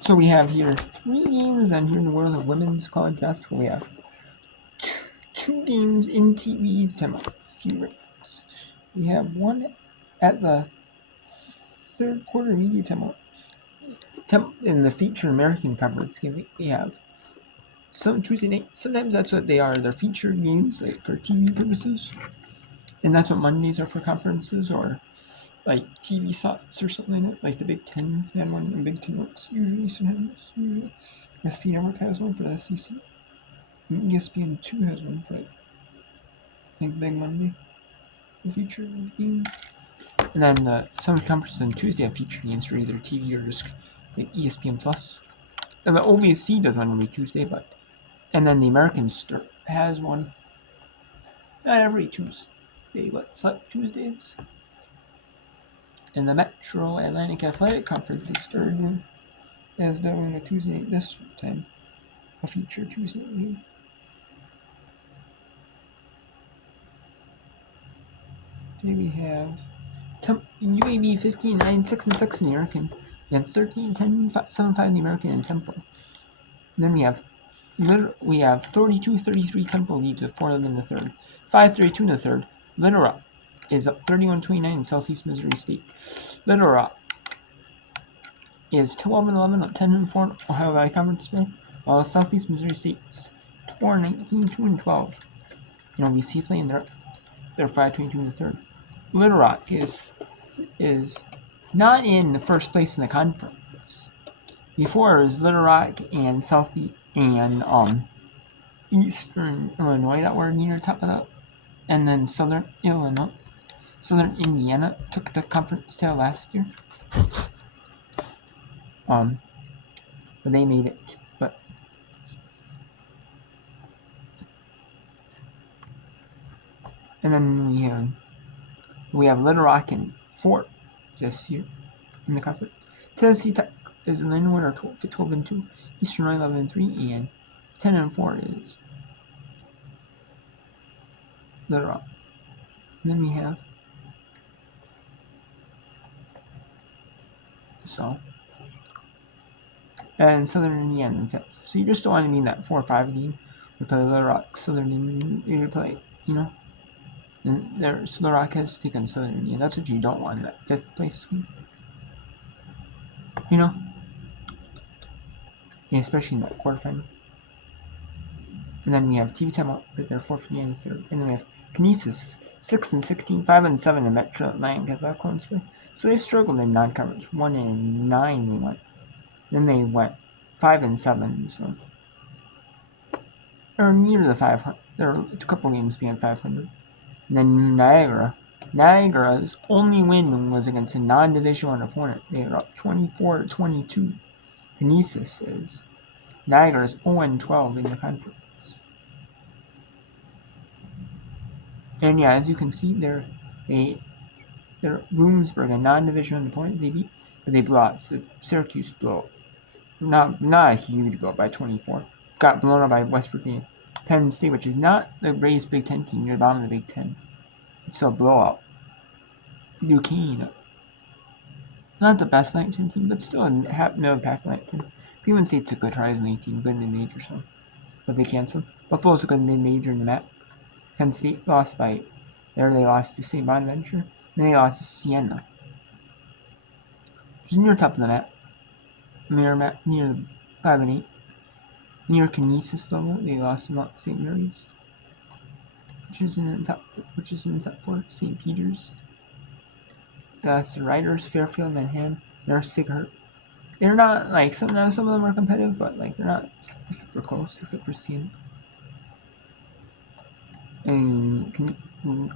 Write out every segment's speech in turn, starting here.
So we have here 3 games on here in the world of women's college basketball. We have 2 games in TV timeouts. We have one at the third quarter media timeout. In the featured American Conference game, we have some Tuesday night. Sometimes that's what they are. They're featured games like for TV purposes, and that's what Mondays are for conferences or like TV slots or something like that. Like the Big Ten, they have one in Big Ten works usually. Sometimes usually, SC Network has one for the SEC. And ESPN2 has one for like Big Monday, the featured game. And then some conferences on Tuesday have featured games for either TV or just like ESPN Plus. And the OVC does one every Tuesday, and then the American Star has one not every Tuesday, but select Tuesdays. And the Metro Atlantic Athletic Conference is starting as doing a Tuesday night this time, a feature Tuesday night game. Today we have UAB 15-9, 6-6 in the American against 13-10, 7-5 in the American and Temple. And then we have 32-33 Temple leads with 4-11 in the third. 5-32 in the third. Little Rock is up 31-29 in Southeast Missouri State. Little Rock is 12-11 up 10-4 Ohio Valley Conference play, while Southeast Missouri State's 4-19, 2-12. OVC play, and they're 5-22 in the third. Little Rock is not in the first place in the conference. Before it was Little Rock and Eastern Illinois that were near the top of that, and then Southern Indiana took the conference title last year. But they made it. And then we have Little Rock in 4th this year in the conference. Tennessee Tech is an winner 12-2. Eastern 11-3, and 10-4 is Little Rock. And then we have and Southern Indiana in 5th. So you just don't want to be in that 4-5 game. We play Little Rock, Southern Indiana. You play, and Little Rock has taken Southern Indiana. That's what you don't want in that 5th place game. Yeah, especially in that quarterfinal. And then we have TV timeout right there, 4:50 in the third. And then we have Canisius, 6-16, 5-7 in Metro Atlantic Athletic Conference play. So they struggled in non-conference. 1-9 they went. Then they went 5-7. So they're near the 500. They're a couple games behind 500. And then Niagara's only win was against a non-Division I opponent. They were up 24-22. Canisius is Niagara's 0-12 in the conference. And yeah, as you can see, they're Bloomsburg, a non-Division I opponent. They beat, but they blew out Syracuse. Not a huge blow by 24. Got blown out by West Virginia. Penn State, which is not the greatest Big Ten team, near the bottom of the Big Ten. It's still a blowout. Duquesne, not the best 19 team, but still a middle pack 19. People say it's a good Horizon 18, good mid-major, so, but they canceled. Buffalo's a good mid-major in the map. Penn State lost they lost to St. Bonaventure, and they lost to Siena, which is near the top of the map. Near the 5-8. Near Canisius level, they lost to Mount St. Mary's, which is in the top 4. St. Peter's. The Riders, Fairfield, Manhattan, they're Sighart. They're not like some of them are competitive, but like they're not super close except for Siena. And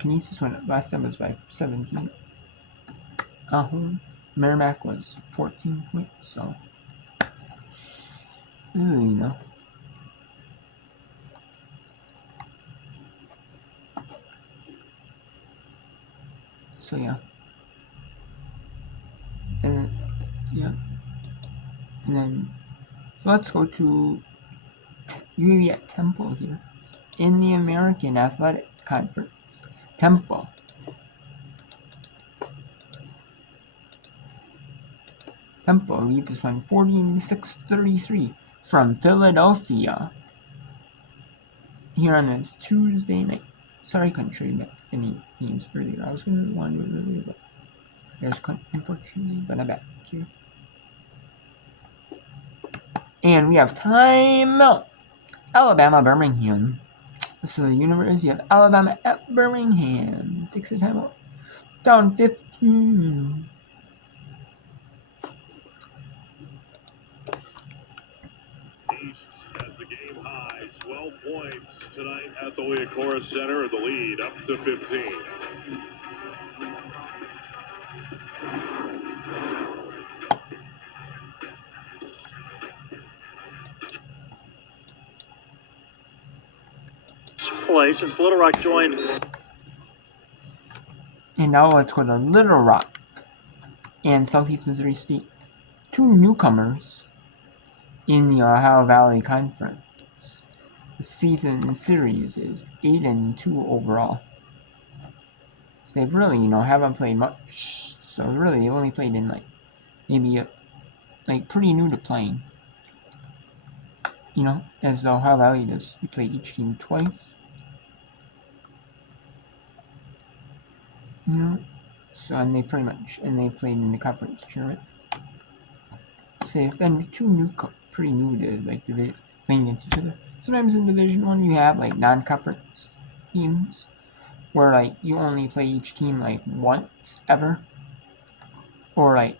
Canisius went last time was by 17. Merrimack was 14 points, so So yeah. And then so let's go to UAB at Temple here in the American Athletic Conference. Temple Temple leads this one 46-33 from Philadelphia. Here on this Tuesday night. Sorry I couldn't show you any games earlier. I was going to want to do it earlier, but I just couldn't, unfortunately. But I'm back here. And we have timeout. Alabama, Birmingham. So the University of Alabama at Birmingham takes a timeout. Down 15. East has the game high, 12 points tonight at the Liacouras Center. The lead up to 15. Play since Little Rock joined. And now let's go to Little Rock and Southeast Missouri State. Two newcomers in the Ohio Valley Conference. The season series is 8-2 overall. So they've really, haven't played much. So really, they've only played in maybe pretty new to playing. As the Ohio Valley does, we play each team twice. So they played in the conference tournament. So they've been pretty new to playing against each other. Sometimes in Division 1 you have non-conference teams where you only play each team once ever, or in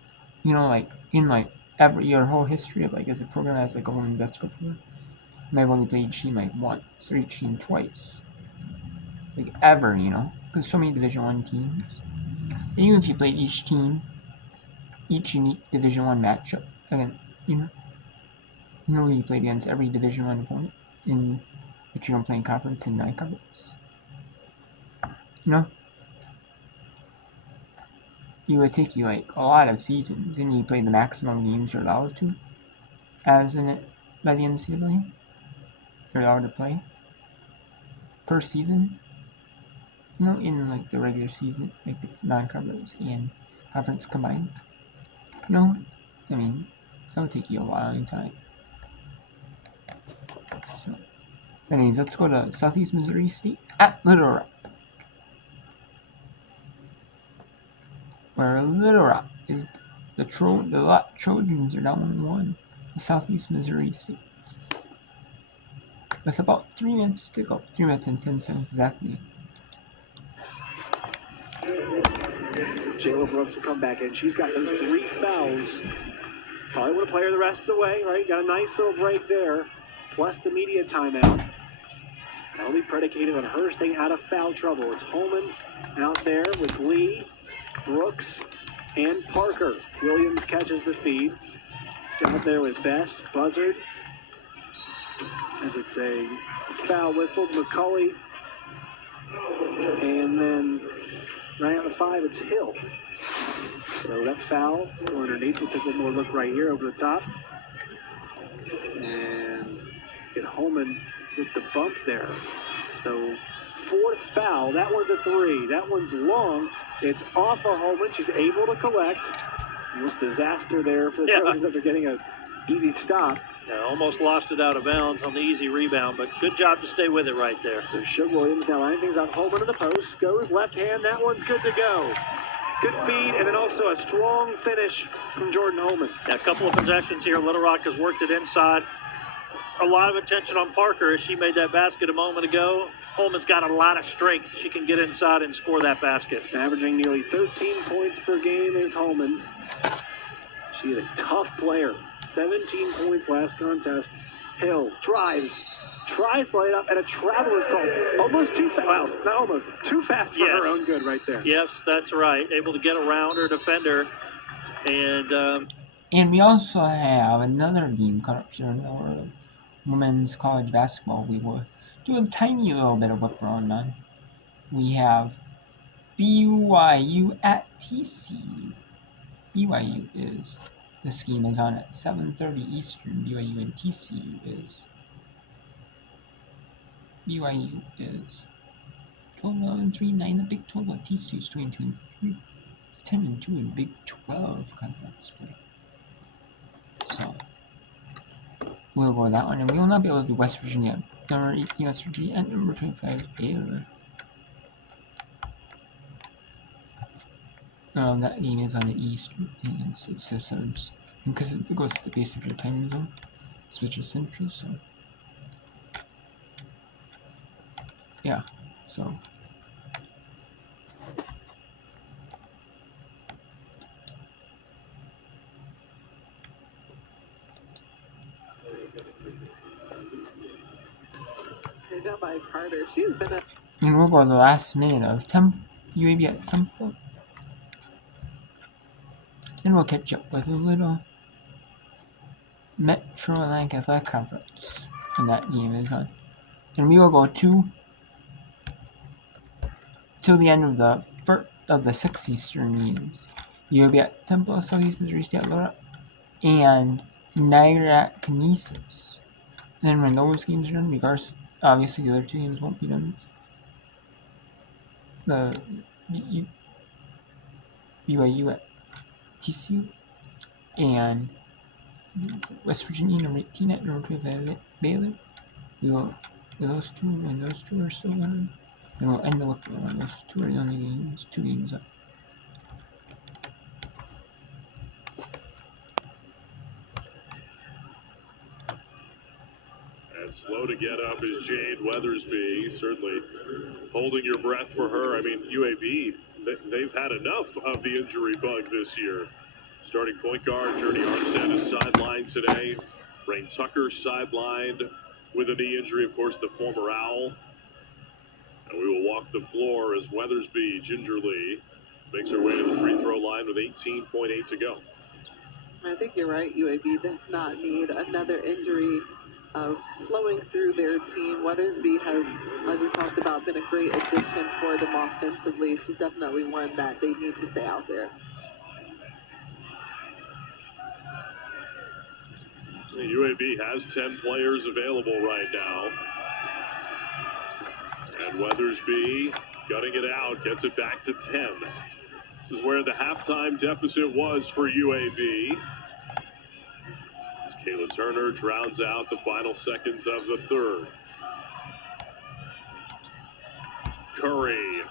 every your whole history of as a program as a women's basketball program, you might only play each team once or each team twice, ever, because so many Division 1 teams. And even if you played each unique Division 1 matchup, again, you played against every Division 1 opponent in that you don't play in conference and non-conference. It would take you a lot of seasons, and you play the maximum games you're allowed to, by the NCAA. You're allowed to play per season. In the regular season, the non-conference and conference combined. I mean, that would take you a long time. So, anyways, let's go to Southeast Missouri State at Little Rock, where Little Rock is the Trojans are down 1. The Southeast Missouri State, with about 3 minutes to go. 3 minutes and 10 seconds exactly. Jayla Brooks will come back in. She's got those 3 fouls. Probably want to play her the rest of the way, right? Got a nice little break there, plus the media timeout. That'll be predicated on her staying out of foul trouble. It's Holman out there with Lee, Brooks, and Parker. Williams catches the feed. She's out there with Best, Buzzard, as it's a foul whistled. McCulley, and then right out of 5, it's Hill. So that foul underneath. We'll take one more look right here over the top. And get Holman with the bump there. So 4th foul. That one's a 3. That one's long. It's off of Holman. She's able to collect. Almost disaster there for the Trojans after getting an easy stop. Yeah, almost lost it out of bounds on the easy rebound, but good job to stay with it right there. So Shug Williams now lining things out. Holman in the post. Goes left hand. That one's good to go. Good feed, and then also a strong finish from Jordan Holman. Yeah, a couple of possessions here. Little Rock has worked it inside. A lot of attention on Parker as she made that basket a moment ago. Holman's got a lot of strength. She can get inside and score that basket. Averaging nearly 13 points per game is Holman. She is a tough player. 17 points last contest. Hill drives, tries to lay it up, and a travel is called. Almost too fast. Well, not almost. Too fast for her own good right there. Yes, that's right. Able to get around her defender. And we also have another game coming up here in the world of women's college basketball. We will do a tiny little bit of whip around on. We have BYU at TC. This game is on at 7:30 Eastern. BYU and TC is 12-11-3-9 the Big 12. TC is 22-10-2 in Big 12 conference play. So we'll go with that one, and we will not be able to do West Virginia. Number 18 West Virginia and number 25 Baylor. That game is on the East, and it's serves because it goes to the base of your time zone, which is Central. So yeah, so. Good job by Carter. She's been a And we'll go to the last minute of UAB at Temple. Then we'll catch up with a little Metro Atlantic Athletic Conference. And that game is on. And we will go till the end of the 6 Eastern games. UAB at Temple, Southeast Missouri State Loyola, and Niagara at Canisius. And then when those games are done, regardless, obviously the other 2 games won't be done. The BYU at TCU and West Virginia number 18 at number 25 Baylor. We will those two when those 2 are still on, and we'll end the look on those 2 are the only games, 2 games up. And slow to get up is Jade Weathersby. Certainly holding your breath for her. I mean, UAB, they've had enough of the injury bug this year. Starting point guard Journey Armstead is sidelined today. Rain Tucker sidelined with a knee injury, of course, the former Owl. And we will walk the floor as Weathersby gingerly makes her way to the free throw line with 18.8 to go. I think you're right, UAB does not need another injury flowing through their team. Weathersby has, like we talked about, been a great addition for them offensively. She's definitely one that they need to stay out there. The UAB has 10 players available right now. And Weathersby gutting it out, gets it back to 10. This is where the halftime deficit was for UAB. As Kayla Turner drowns out the final seconds of the third. Curry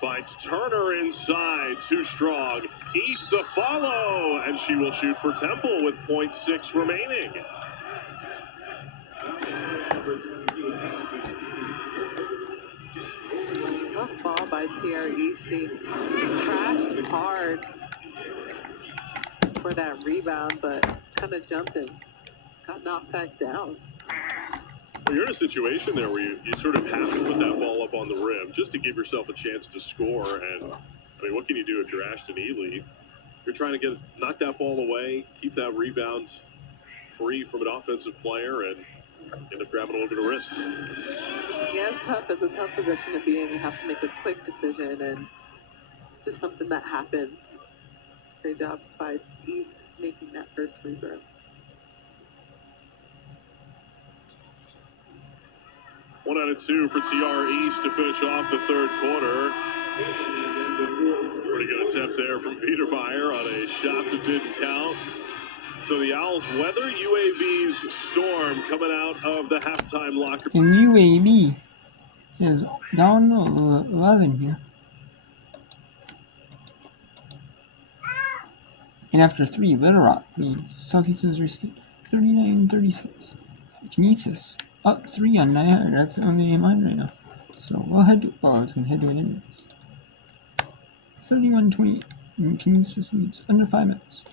finds Turner inside, too strong. East the follow, and she will shoot for Temple with 0.6 remaining. Tough ball by TRE. She crashed hard for that rebound, but kind of jumped and got knocked back down. Well, you're in a situation there where you sort of have to put that ball up on the rim just to give yourself a chance to score. And, I mean, what can you do if you're Ashton Ely? You're trying to knock that ball away, keep that rebound free from an offensive player, and end up grabbing it over the wrist. Yeah, it's tough. It's a tough position to be in. You have to make a quick decision, and just something that happens. Great job by East making that first free throw. One out of two for TR East to finish off the third quarter. Pretty good attempt there from Biedermeier on a shot that didn't count. So the Owls weather UAB's storm coming out of the halftime locker. And UAB is down to 11 here. And after 3, Little Rock leads Southeast Missouri State 39-36. Canisius up 3 on Niagara. That's the only game on right now. So we'll head to, it's going to head to an anyways. 31-28. And Canisius leads under 5 minutes.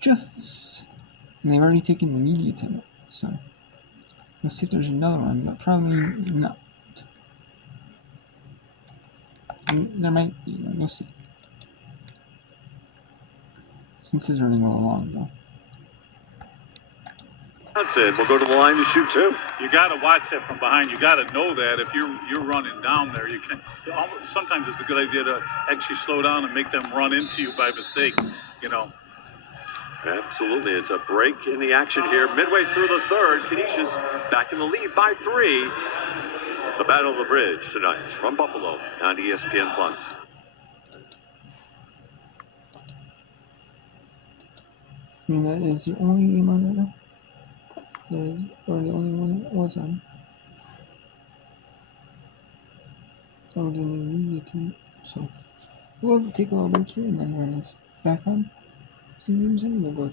Just. And they've already taken the media timeout. So we'll see if there's another one, but probably not. There might be. We'll see. Since it's running all along, though. Johnson will go to the line to shoot 2. You got to watch that from behind. You got to know that if you're running down there, you can. Sometimes it's a good idea to actually slow down and make them run into you by mistake. You know. Absolutely, it's a break in the action here. Midway through the third, Canisius back in the lead by 3. It's the Battle of the Bridge tonight from Buffalo on ESPN+. mean, that is the only game on right now. That is, or the only one that was on. So the media team. So we'll take a little break here, and then when it's back on, see games, and we'll go.